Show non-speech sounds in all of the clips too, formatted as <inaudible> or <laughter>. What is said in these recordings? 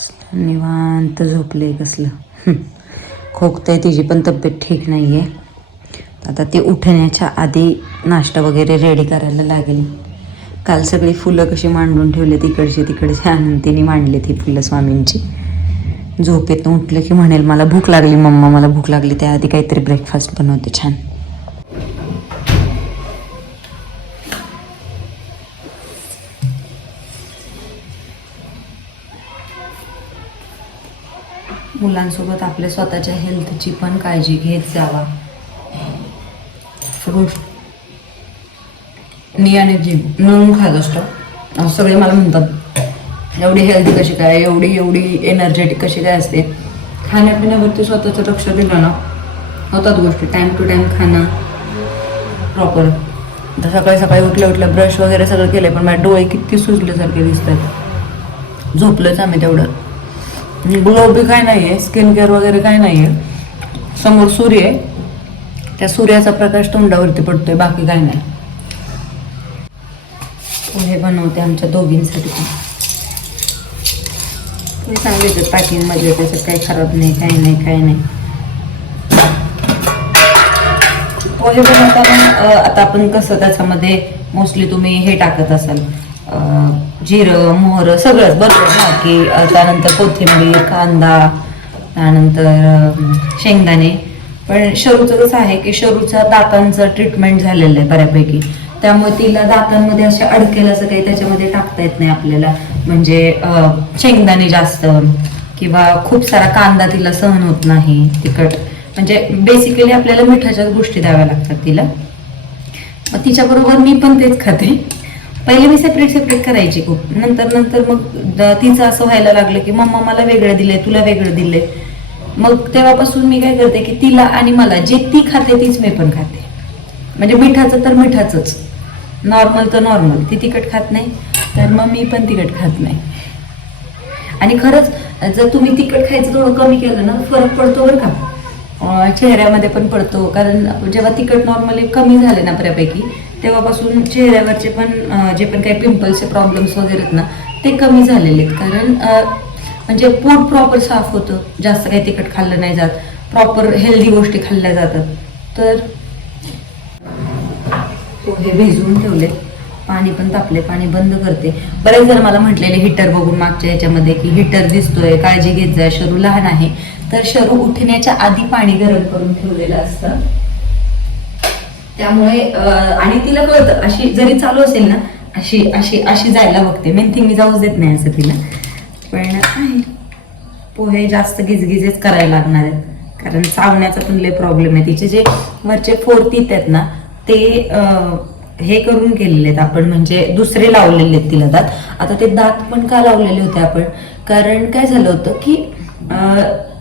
कसलं निवांत झोपले कसलं. खोकतंय तिची पण तब्येत ठीक नाही आहे आता ती उठण्याच्या आधी नाश्ता वगैरे रेडी करायला लागेल. काल सगळी फुलं कशी मांडून ठेवले तिकडची तिकडचे आणून तिने मांडली ती फुलं स्वामींची. झोपेतून उठलं की म्हणेल मला भूक लागली मम्मा मला भूक लागली. त्याआधी काहीतरी ब्रेकफास्ट बनवते छान. मुलांसोबत आपल्या स्वतःच्या हेल्थची पण काळजी घेत जावा. फ्रूट मी आणि जी म्हणून खात असतो. असं सगळे मला म्हणतात एवढी हेल्दी कशी काय? एवढी एवढी एनर्जेटिक कशी काय असते? खाण्यापिण्यावरती स्वतःचं लक्ष दिलं ना होतात गोष्टी. टाईम टू टाईम खाणं प्रॉपर आता सकाळी सकाळी उठल्या उठल्या ब्रश वगैरे सगळं केलं पण माझे डोळे किती सुजल्यासारखे दिसतात. झोपलंच आम्ही तेवढं. म्हणजे ग्लो बी काय नाही आहे स्किन केअर वगैरे काय नाही आहे. समोर सूर्य आहे. त्या सूर्याचा प्रकाश तोंडावरती पडतोय बाकी काय नाही. पोहे बनवते आमच्या दोघींसाठी पण. ते चांगलेच आहेत पॅकिंगमध्ये त्याच्यात काही खराब नाही काही नाही काही नाही. पोहे बनवताना आता आपण कसं त्याच्यामध्ये मोस्टली तुम्ही हे टाकत असाल. जिरं मोहरं सगळंच बरोबर ना की त्यानंतर कोथिंबीर कांदा त्यानंतर शेंगदाणे. पण शरूचं कसं आहे की शरूच्या दातांचं ट्रीटमेंट झालेलं आहे बऱ्यापैकी. त्यामुळे तिला दातांमध्ये असे अडकेल असं काही त्याच्यामध्ये टाकता येत नाही आपल्याला. म्हणजे शेंगदाणे जास्त किंवा खूप सारा कांदा तिला सहन होत नाही तिखट. म्हणजे बेसिकली आपल्याला मिठाच्याच गोष्टी द्याव्या लागतात तिला. मग तिच्याबरोबर मी पण तेच खाते. पहिले मी सेपरेट सेपरेट करायची खूप. नंतर नंतर मग तिचं असं व्हायला लागलं की मम्मा मला वेगळं दिलंय तुला वेगळं दिलंय. मग तेव्हापासून मी काय करते की तिला आणि मला जे ती खाते तीच मी पण खाते. म्हणजे मिठाचं तर मिठाचंच. नॉर्मल तर नॉर्मल ती तिखट खात नाही तर मग मी पण तिखट खात नाही. आणि खरंच जर तुम्ही तिखट खायचं थोडं कमी केलं ना फरक पडतो बरं का. चेहऱ्यामध्ये पण पडतो. कारण जेव्हा तिखट नॉर्मली कमी झाले ना बऱ्यापैकी तेव्हापासून चेहऱ्यावरचे पण जे पण काही पिंपल्सचे प्रॉब्लेम्स वगैरे आहेत ना ते कमी झालेले आहेत. कारण म्हणजे पोट प्रॉपर साफ होतं. जास्त काही तिखट खाल्लं नाही जात. प्रॉपर हेल्दी गोष्टी खाल्ल्या जातात. तर पोहे भिजवून ठेवले. पाणी पण तापले. पाणी बंद करते. बरेच जण मला म्हटलेले हिटर बघून मागच्या याच्यामध्ये की हिटर दिसतोय. काळजी घेत जाय शरू लहान आहे. तर शरू उठण्याच्या आधी पाणी गरम करून ठेवलेलं असतं. त्यामुळे आणि तिला कळतं अशी जरी चालू असेल ना अशी अशी अशी जायला बघते. मेन थिंग मी जाऊच देत नाही असं तिला. पण आहे. पोहे जास्त गिजगिजेच करायला लागणार आहेत. कारण चावण्याचा पण लय प्रॉब्लेम आहे. तिचे जे वरचे फोर तीत आहेत ना ते हे करून केलेले आहेत आपण. म्हणजे दुसरे लावलेले आहेत तिला दात. आता ते दात पण का लावलेले होते आपण? कारण काय झालं होतं की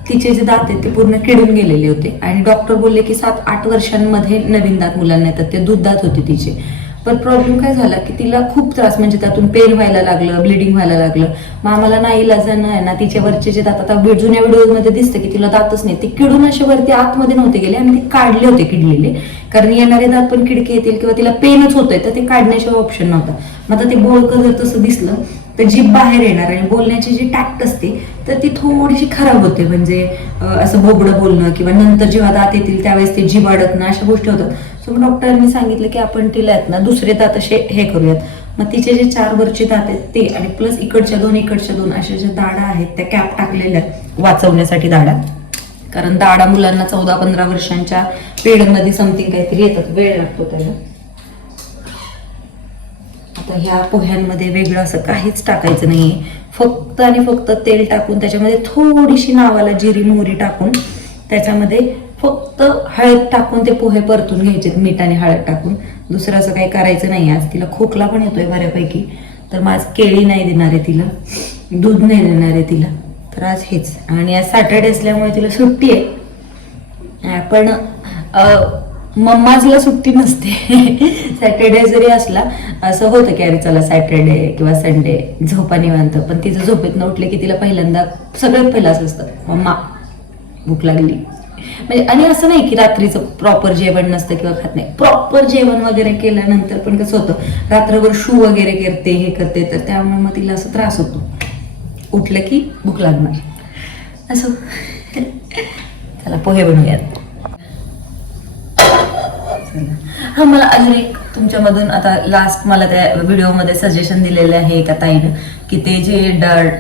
तिचे जे दात आहेत ते पूर्ण किडून गेलेले होते. आणि डॉक्टर बोलले की सात आठ वर्षांमध्ये नवीन दात मुलांना येतात. ते दूध दात होते तिचे. पण प्रॉब्लेम काय झाला की तिला खूप त्रास म्हणजे त्यातून पेन व्हायला लागलं ब्लिडिंग व्हायला लागलं. मग आम्हाला नाही इलाजानं आहे ना तिच्या वरचे जे दात आता जुन्या व्हिडिओमध्ये दिसतं की तिला दातच नाही. ते किडून असे वरती आतमध्ये नव्हते गेले आणि ते काढले होते किडलेले. कारण येणारे दात पण किडके येतील किंवा तिला पेनच होतंय तर ते काढण्याशिवाय ऑप्शन नव्हता. मग आता ते बोळकं जर तसं दिसलं तर जीभ बाहेर येणार आणि बोलण्याची जी टॅक्ट असते तर ती थोडीशी खराब होते. म्हणजे असं बोबडं बोलणं किंवा नंतर जेव्हा दात येतील त्यावेळेस ते जीभ अडकणं अशा गोष्टी होतात. सो डॉक्टरांनी सांगितलं की आपण तिला आहेत ना दुसरे दात असे हे करूयात. मग तिचे जे चार वरचे दात आहेत ते आणि प्लस इकडच्या दोन इकडच्या दोन अशा ज्या दाडा आहेत त्या कॅप टाकलेल्या आहेत वाचवण्यासाठी दाडा. कारण दाडा मुलांना चौदा पंधरा वर्षांच्या पिरियडमध्ये समथिंग काहीतरी येतात वेळ लागतो त्याला. ह्या पोह्यांमध्ये वेगळं असं काहीच टाकायचं नाहीये. फक्त आणि फक्त तेल टाकून त्याच्यामध्ये थोडीशी नावाला जिरी मोहरी टाकून त्याच्यामध्ये फक्त हळद टाकून ते पोहे परतून घ्यायचे मीठ आणि हळद टाकून. दुसरं असं काही करायचं नाही आज. तिला खोकला पण येतोय बऱ्यापैकी. तर मग आज केळी नाही देणार आहे तिला. दूध नाही देणार आहे तिला. तर आज हेच. आणि आज सॅटर्डे असल्यामुळे तिला सुट्टी आहे. पण मम्माजला सुट्टी नसते. सॅटर्डे जरी असला असं होतं की अरे चला सॅटर्डे किंवा संडे झोपा निवांत. पण तिचं झोपेत उठले की तिला पहिल्यांदा सगळ्यात पहिलं असं असतं मम्मा भूक लागली. म्हणजे आणि असं नाही की रात्रीचं प्रॉपर जेवण नसतं किंवा खात नाही. प्रॉपर जेवण वगैरे केल्यानंतर पण कसं होतं रात्रभर शू वगैरे करते हे करते तर त्यामुळे मग तिला असं त्रास होतो. उठलं की भूक लागणार. असं. चला पोहे बनवूयात. हा मला अजून एक तुमच्यामधून आता लास्ट मला त्या व्हिडिओमध्ये सजेशन दिलेले आहे एका ताईनं की ते जे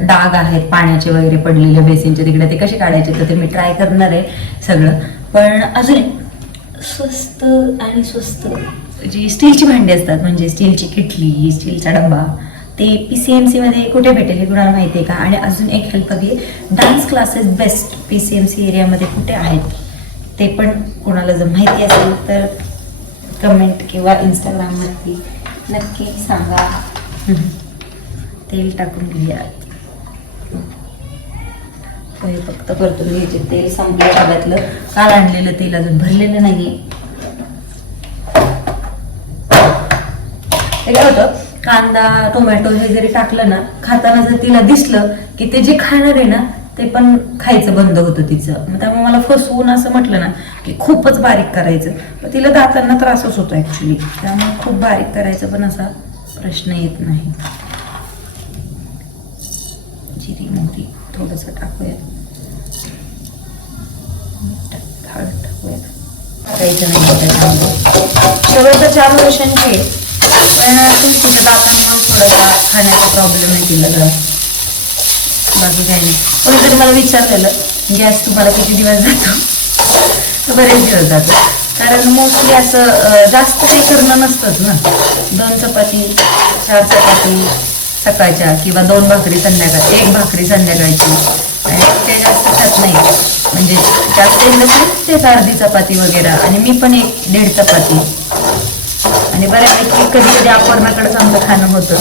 डाग आहेत पाण्याचे वगैरे पडलेले बेसिनचे तिकडे ते कसे काढायचे तर ते मी ट्राय करणार आहे सगळं. पण अजून एक स्वस्त आणि स्वस्त जी स्टीलची भांडी असतात म्हणजे स्टीलची किटली स्टीलचा डब्बा ते पी सी एम सीमध्ये कुठे भेटेल हे कुणाला माहिती आहे का? आणि अजून एक हेल्प हवी dance classes best P C M C एरियामध्ये कुठे आहेत? ते पण कोणाला जर माहिती असेल तर कमेंट किंवा इंस्टाग्रामवरती नक्की सांगा. तेल टाकून घेऊया. पोहे फक्त परतून घ्यायचे. तेल संपलं डब्यातलं काल आणलेलं तेल अजून भरलेलं नाहीये. ते काय होतं? कांदा टोमॅटो हे जरी टाकलं ना खाताना जर तिला दिसलं की ते जे खाणार आहे ना ते पण खायचं बंद होतं तिचं. मग त्यामुळे मला फसवून असं म्हटलं ना की खूपच बारीक करायचं. पण तिला दातांना त्रासच होतो ऍक्च्युली त्यामुळे खूप बारीक करायचं पण असा प्रश्न येत नाही. जिरी मोहरी थोडंसं टाकूया. हळद टाकूया. टाकायचं नाही सगळं तर चार वर्षांची पण तुम्ही थोडासा खाण्याचा प्रॉब्लेम आहे तिला जरा. बाकी काही नाही. कोणीतरी मला विचारलेलं. गॅस तुम्हाला किती दिवस जातो? तर बरेच दिवस जातो. कारण मोस्टली असं जास्त काही करणं नसतंच ना. दोन चपाती चार चपाती सकाळच्या किंवा दोन भाकरी संध्याकाळ एक भाकरी संध्याकाळची. आणि ते जास्त खात नाही. म्हणजे जास्त नसेल तेच अर्धी चपाती वगैरे. आणि मी पण एक दीड चपाती. आणि बऱ्यापैकी कधी कधी अपर्णाकडेच आमचं खाणं होतं.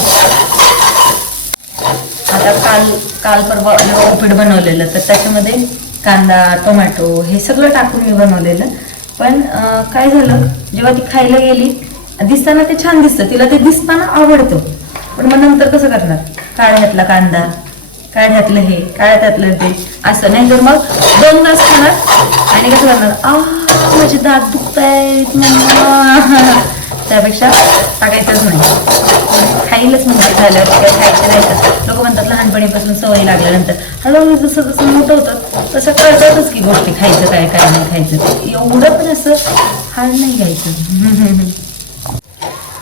काल काल परवा उपीट बनवलेलं. तर त्याच्यामध्ये कांदा टोमॅटो हे सगळं टाकून मी बनवलेलं. पण काय झालं? जेव्हा ती खायला गेली दिसताना ते छान दिसतं. तिला ते दिसताना आवडतं. पण मग नंतर कसं करणार? काळ्यातला कांदा काळ्यातलं हे काळ्यातलं ते. असं. नाही तर मग दोन तास खाणार आणि कसं करणार? आ माझे दात दुखतायत मम्मा. त्यापेक्षा टाकायचंच नाही. खाईलच म्हणजे झालं काय खायचं नाही लोक म्हणतात लहानपणीपासून सवय लागल्यानंतर. हळूहळू जसं जसं मोठं होतं तसं कळतातच की गोष्टी खायचं काय काय नाही खायचं. एवढं पण असं हाल नाही घ्यायचं.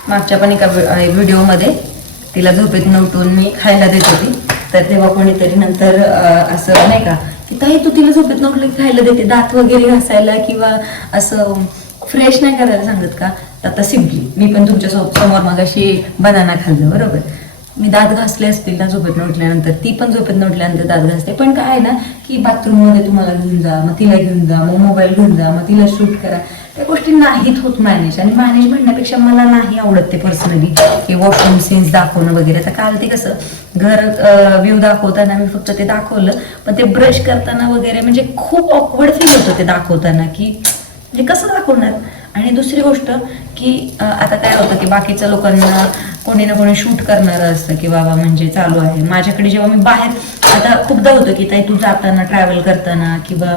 मागच्या पण एका व्हिडिओमध्ये तिला झोपेत उठून मी खायला देत होती. तर तेव्हा कोणीतरी नंतर असं नाही का की ताई तू तिला झोपेत उठलं की खायला देते दात वगैरे घासायला किंवा असं फ्रेश नाही करायला सांगत का? तर आता सिम्पली मी पण तुमच्यासमोर समोर मगाशी बनाना खाल्लं बरोबर? मी दात घासले असतील ना झोपेत उठल्यानंतर. ती पण झोपेत उठल्यानंतर दात घासते. पण काय आहे ना की बाथरूममध्ये तुम्हाला घेऊन जा मग तिला घेऊन जा मग मोबाईल घेऊन जा मग तिला शूट करा. त्या गोष्टी नाहीत होत मॅनेज आणि मॅनेज म्हणण्यापेक्षा मला नाही आवडत ते पर्सनली की वॉशरूम सीन्स दाखवणं वगैरे. तर काल ते कसं घर व्ह्यू दाखवताना मी फक्त ते दाखवलं. पण ते ब्रश करताना वगैरे म्हणजे खूप ऑकवर्ड फील होतं ते दाखवताना की हे कसं दाखवणार? आणि दुसरी गोष्ट की आता काय होतं की बाकीच्या लोकांना कोणी ना कोणी शूट करणारं असतं की बाबा म्हणजे चालू आहे. माझ्याकडे जेव्हा मी बाहेर आता खूपदा होतं की ताई तू जाताना ट्रॅव्हल करताना किंवा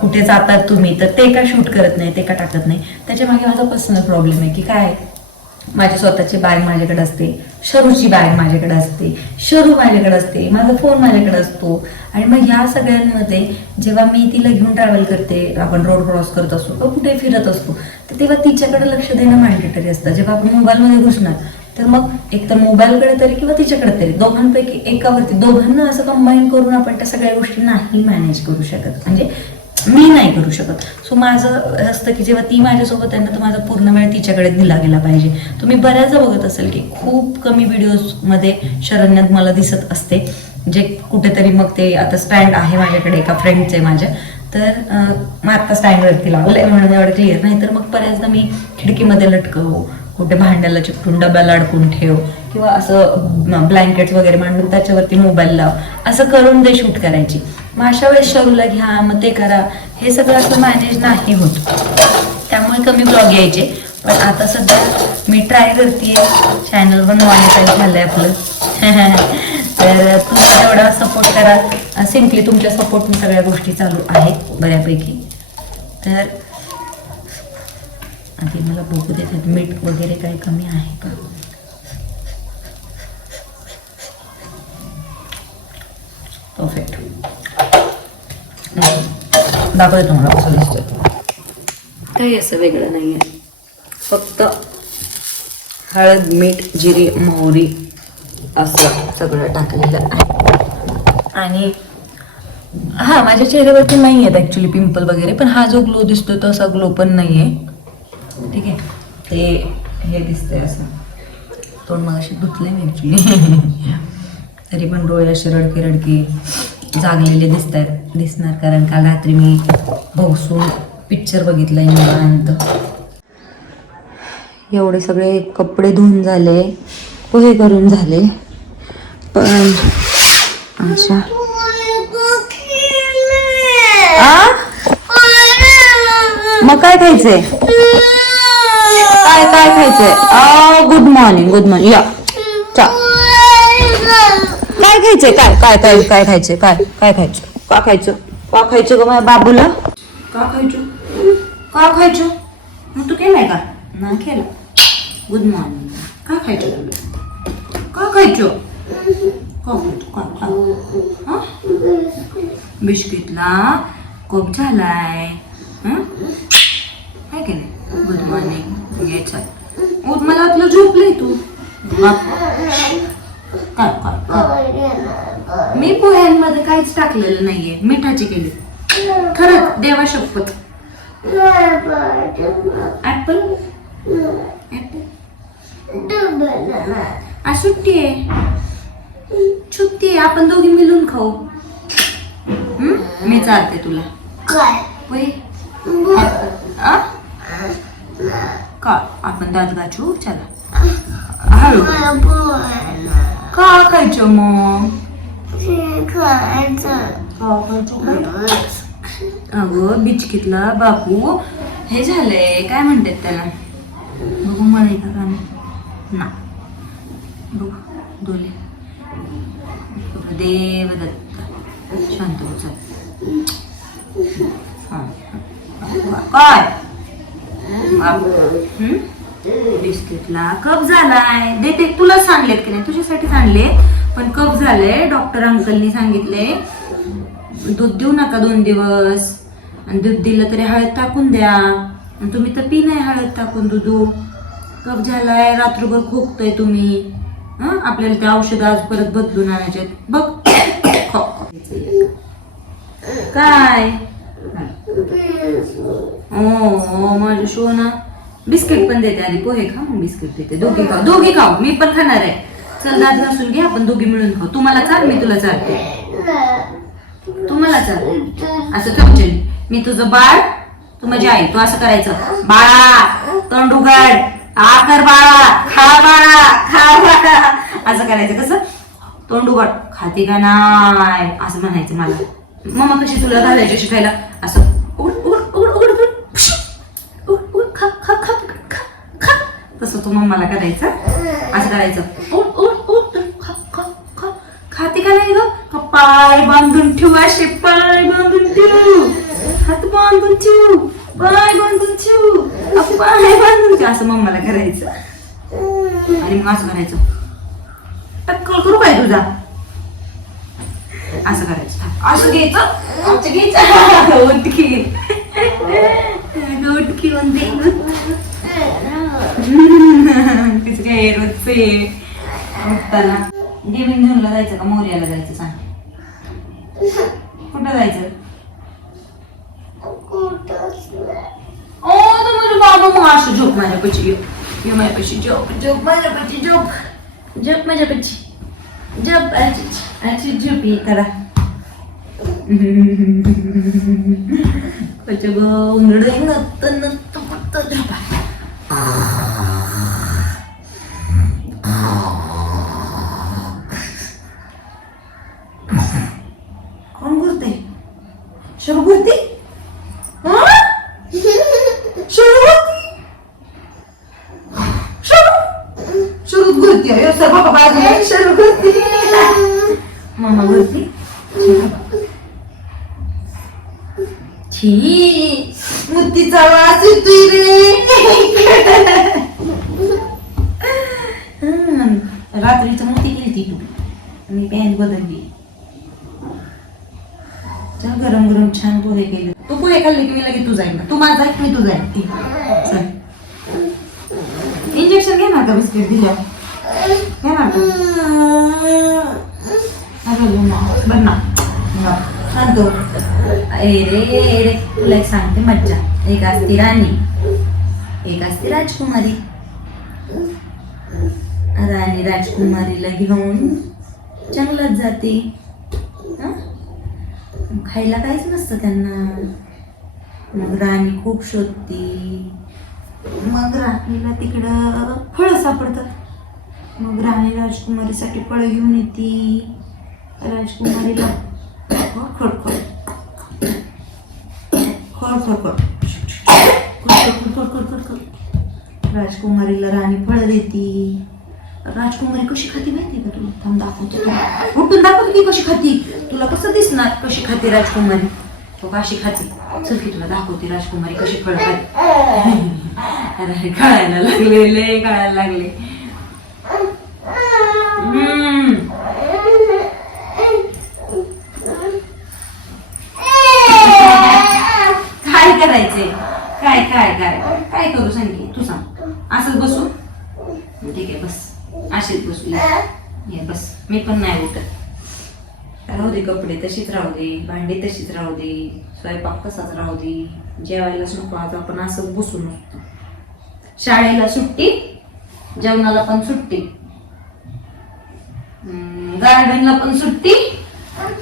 कुठे जातात तुम्ही तर ते का शूट करत नाही ते का टाकत नाही? त्याच्यामागे माझा पर्सनल प्रॉब्लेम आहे की काय? माझी स्वतःची बॅग माझ्याकडे असते. शरूची बॅग माझ्याकडे असते. शरू माझ्याकडे असते. माझा फोन माझ्याकडे असतो. आणि मग ह्या सगळ्यांमध्ये जेव्हा मी तिला घेऊन ट्रॅव्हल करते आपण रोड क्रॉस करत असतो किंवा कुठे फिरत असतो तर तेव्हा तिच्याकडे लक्ष देणं मॅन्डेटरी असतं. जेव्हा आपण मोबाईलमध्ये घुसणार तर मग एक तर मोबाईलकडे तरी किंवा तिच्याकडे तरी दोघांपैकी एकावरती दोघांना असं कंबाईन करून आपण त्या सगळ्या गोष्टी नाही मॅनेज करू शकत. म्हणजे मी नाही करू शकत. सो माझं असतं की जेव्हा ती माझ्यासोबत आहे ना तर माझा पूर्ण वेळ तिच्याकडे दिला गेला पाहिजे. तुम्ही बऱ्याचदा बघत असेल की खूप कमी व्हिडिओजमध्ये शरण्यात मला दिसत असते. जे कुठेतरी मग ते आता स्टँड आहे माझ्याकडे एका फ्रेंडचे माझ्या. तर मग आता स्टँडवरती लावलंय म्हणून एवढं क्लिअर नाही तर मग बऱ्याचदा मी खिडकीमध्ये लटकव कुठे भांड्याला चिपटून डब्याला अडकून ठेव किंवा असं ब्लँकेट्स वगैरे मांडून त्याच्यावरती मोबाईल लाव. असं करून ते शूट करायची. मग अशा वेळेस शरूला घ्या मग ते करा. हे सगळं असं मॅनेज नाही होत. त्यामुळे कमी ब्लॉग यायचे. पण आता सध्या मी ट्राय करते चॅनल पण मॉनिटाईज झालंय आपलं. <laughs> तर तुम्ही तेवढा सपोर्ट करा. सिम्पली तुमच्या सपोर्टने सगळ्या गोष्टी चालू आहेत बऱ्यापैकी. तर आधी मला बघू देतात मीठ वगैरे काही कमी आहे का? परफेक्ट दाखवते तुम्हाला कसं दिसतं काही असं वेगळं नाही आहे फक्त हळद मीठ जिरी मोहरी असं सगळं टाकलेलं आहे. आणि हा माझ्या चेहऱ्यावरती नाही आहेत ॲक्च्युली पिंपल वगैरे पण हा जो ग्लो दिसतो असा ग्लो पण नाही आहे ठीक आहे. ते हे दिसतंय असं. तोंड मग अशी धुतले मी ॲक्च्युली <laughs> तरी पण डोळे असे रडके रडके जागलेले दिसत आहेत दिसणार. कारण काल रात्री मी बघसून पिक्चर बघितलाय निवांत. एवढे सगळे कपडे धुवून झाले पोहे करून झाले. पण अच्छा मग काय खायचंय? काय काय खायचंय? गुड मॉर्निंग गुड मॉर्निंग या. चा. काय खायचंय? काय? काय काय काय खायचंय? काय? काय खायचं? का खायचं? का खायचं ग माझ्या बाबूला? का खायचं? का खायचं? मग तू केलाय का? नाही केला. गुड मॉर्निंग का खायचं? का खायचं? का खायचं? का हा? बिस्किटला कोप झालाय. हं? काय केलं गुड मॉर्निंग यायचा. उठ मला वाटलं झोपले तू. बाप. काय काय? मी पोह्यांमध्ये काहीच टाकलेलं नाहीये. मिठाची केली. खरंच देवा शपथ. ऍपल आज सुट्टी आहे. सुट्टी आहे. आपण दोघी मिळून खाऊ. मी चालते तुला. पोहे? का आपण दात गाचू चला. हळू. का खायचं मग अगं बिचकीतला बापू हे झालंय. काय म्हणतात त्याला? बघू मला एका गाणं. ना. बघू. डोले. देव दत्त शांत हो. चल हा. काय? बाप. हं? बिस्किटला कप झालाय. देते तुला सांगलेत की नाही? तुझ्यासाठी सांगले. पण कप झालंय. डॉक्टर अंकलनी सांगितले दूध देऊ नका दोन दिवस. आणि दूध दिलं तरी हळद टाकून द्या. आणि तुम्ही तर पी नाही हळद टाकून दूध कप झालाय रात्रभर खोकतोय तुम्ही. हं? आपल्याला ते औषध आज परत बदलून आणायचे बघ. काय? ओ माझं शोना. बिस्किट पण देते आणि पोहे खा मग बिस्किट देते. दोघी खाऊ दोघी खाऊ. मी पण खाणार आहे. चल दात घासून घे आपण दोघी मिळून खाऊ. तुम्हाला चाल मी तुला चालते. तुम्हाला चाल. असं चमचे मी तुझं बाळ तू माझी आई. तू असं करायचं. बाळा तोंड उघड. आकर बाळा खा बाळा खा बाळा. असं करायचं. कसं? तोंड उघड. खाते का नाय असं म्हणायचं मला. मम्मा कशी तुला घालायची शिकायला? असं उघड उघड उघड उघड उघड फुशी. उघड उघड खा खा खा खा खा तसं तू मम्माला करायचं. असं करायचं. खा खा खा. खाते का नाही ग? पाय बांधून ठेव असे पाय बांधून ठेव? हात बांधून ठेव? पाय बांधून ठेव? पाय बांधून ठेव? असं मम्माला करायचं. आणि मग असं करायचं. टक्कल करू काय तुझा? असं करायचं. असं घ्यायचं? घ्यायचं. <laughs> उठकी उठकी म्हणते तिचं काय रोजचे उठताना गेमिंग झोनला जायचं का मोर्याला जायचं सांग कुठं जायचं ओ तर माझं बाबा मग असं झोप माझ्यापाशी ये ये माझ्यापाशी झोप झोप माझ्यापाशी झोप झोप माझ्यापाशी झोप आजी आजी झोप ये करा कच्या ग उंदड नत्त नत्त पत्त झोपा कोण करते शरू करते शरू करते अरे सर बाबा बाजूला शरू करते मामा करते छी मुतीचा वास येतोय रे. हम्म, रात्रीचं मोठी केली ती तू. मी पॅन्ट बदलली. चल गरम गरम छान पोहे केले. तू पोहे खाल्ले की मी लगेच तू जाईल तू माझा मी तू जाईल चल. इंजेक्शन घेणार का बिस्किट दिल्या घेणार का अरे ए रे ए रे तुला एक सांगते मज्जा एक असती राणी एक असते राजकुमारी राणी राजकुमारीला घेऊन जंगलात जाते खायला काहीच नसतं त्यांना मग राणी खूप शोधते मग राणीला तिकडं फळं सापडतात मग राणी राजकुमारीसाठी फळं घेऊन येते. राजकुमारीला खडखड. खडखड राजकुमारीला राणी फळ देती राजकुमारी कशी खाती माहिती का तुला? थांब दाखवते उठून दाखवते की कशी खाती. तुला कसं दिसणार कशी खाते राजकुमारी? तो काशी खाते. चल की तुला दाखवते राजकुमारी कशी फळ खाते अरे गळायला लागले लय गळायला लागले. हम्म. काय काय काय करू सांग? तू सांग. असंच बसू? ठीक आहे बस. अशीच बसू. ये बस. मी पण नाही उठत. राहू दे कपडे तशीच राहू दे. भांडी तशीच राहू दे. स्वयंपाक तसाच राहू दे. जेवायलाच नको आज आपण असं बसून असतो शाळेला सुट्टी जेवणाला पण सुट्टी. गार्डनला पण सुट्टी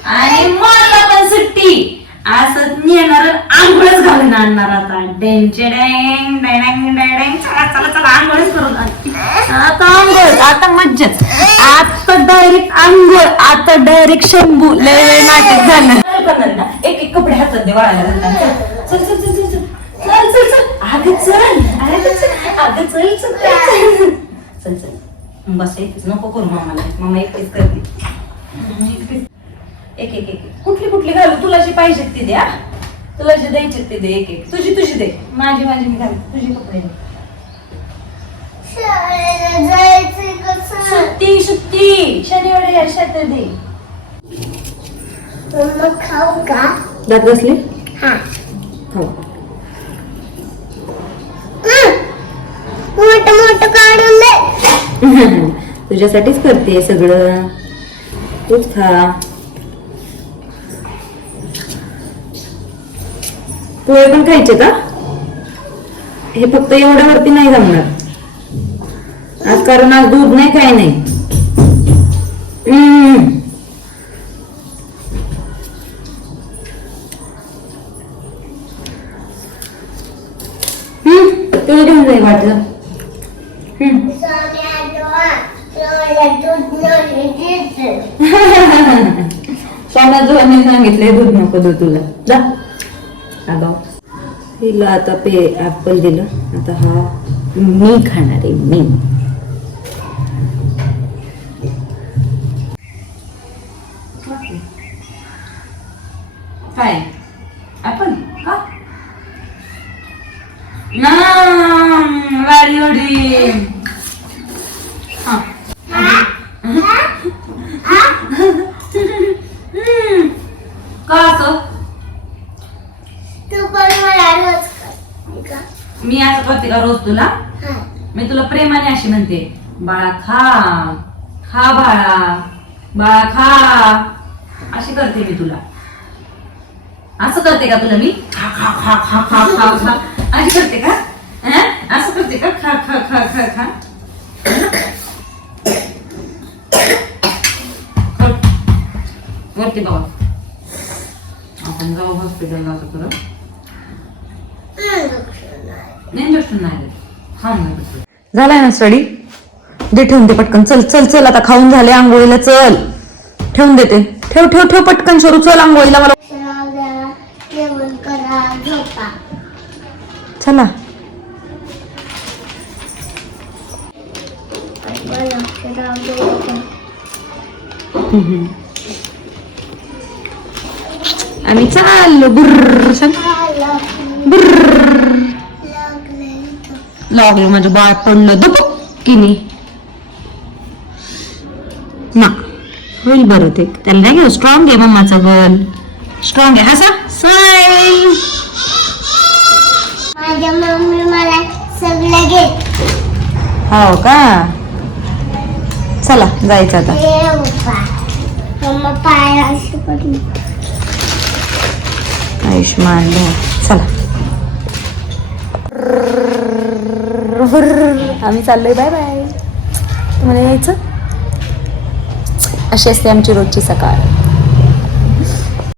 आणि मॉलला पण सुट्टी. असत मी येणार आंघोळच घालून आणणार आता. डेंचे डँग डँग डँग चला चला आंघोळच करून आता आंघोळ आता मज्जाच. आता डायरेक्ट आंघोळ आता डायरेक्ट शंभू. लय लय नाटक झालं. एक एक कपडे हातात दे वाळायला चल चल चल चल चल. चल चल अगं चल. अगं चल. अगं चल चल. चल चल. बस एकटीच नको करू मामाला. मामा एकटीच करते. एक एक एक. कुठली कुठली घालू? तुला जी पाहिजे ती द्या. तुला जे द्यायचे ते दे एक एक. तुझी तुझी दे. माझी माझी मी घाल तुझी कपडे सुट्टी सुट्टी. शनिवारी या सॅटरडे खाऊ का? दात बसले हा. हो. मोठं मोठं काढून दे. तुझ्यासाठीच करते सगळं. तूच खा. पोहे पण खायचे का? हे फक्त एवढ्यावरती नाही जमणार. आज कारण आज दूध नाही काय नाही. हम्म. हम्म, तुला घेऊन जाईल वाटलं. हम्म. सोन्या डोळा सोन्या दूध नळी सांगितलंय दूध नको देऊ तुला. जा. आगाव हिला आता पे ऍपल दिलं. आता हा मी खाणार आहे मी. काय? ॲपल का? ना वाडी वाडी हा का असं तू पण मला रोज कर का? मी असं करते का रोज तुला. मी तुला प्रेमाने अशी म्हणते बाळा खा खा बाळा बाळा खा. अशी करते मी तुला. असं करते का तुला मी? खा खा खा खा खा खा खा. अशी करते का? हं? असं करते का? खा खा खा खा खा. कर. वरती बाबा आपण जाऊ हॉस्पिटलला असं झालाय ना स्टडी? दे ठेवून दे पटकन. चल चल चल आता खाऊन झाले आंघोळीला. चल. ठेवून देते. ठेव ठेव ठेव पटकन सरू चल आंघोळीला मला. चला. आणि चाललो. बुर्र. बुर्र. लागलो माझं बाळ पडलं. दुपक्कीने ना होईल बरं ते. त्याला नाही घेऊ स्ट्रॉंग आहे मम्माचा गल स्ट्रॉंग आहे. हसा स्माईल माझ्या मम्मी मला सगळं घेत हो का? चला जायचं आता. ए आम्ही चाललोय बाय बाय तुम्हाला यायचं? अशी असते आमची रोजची सकाळ.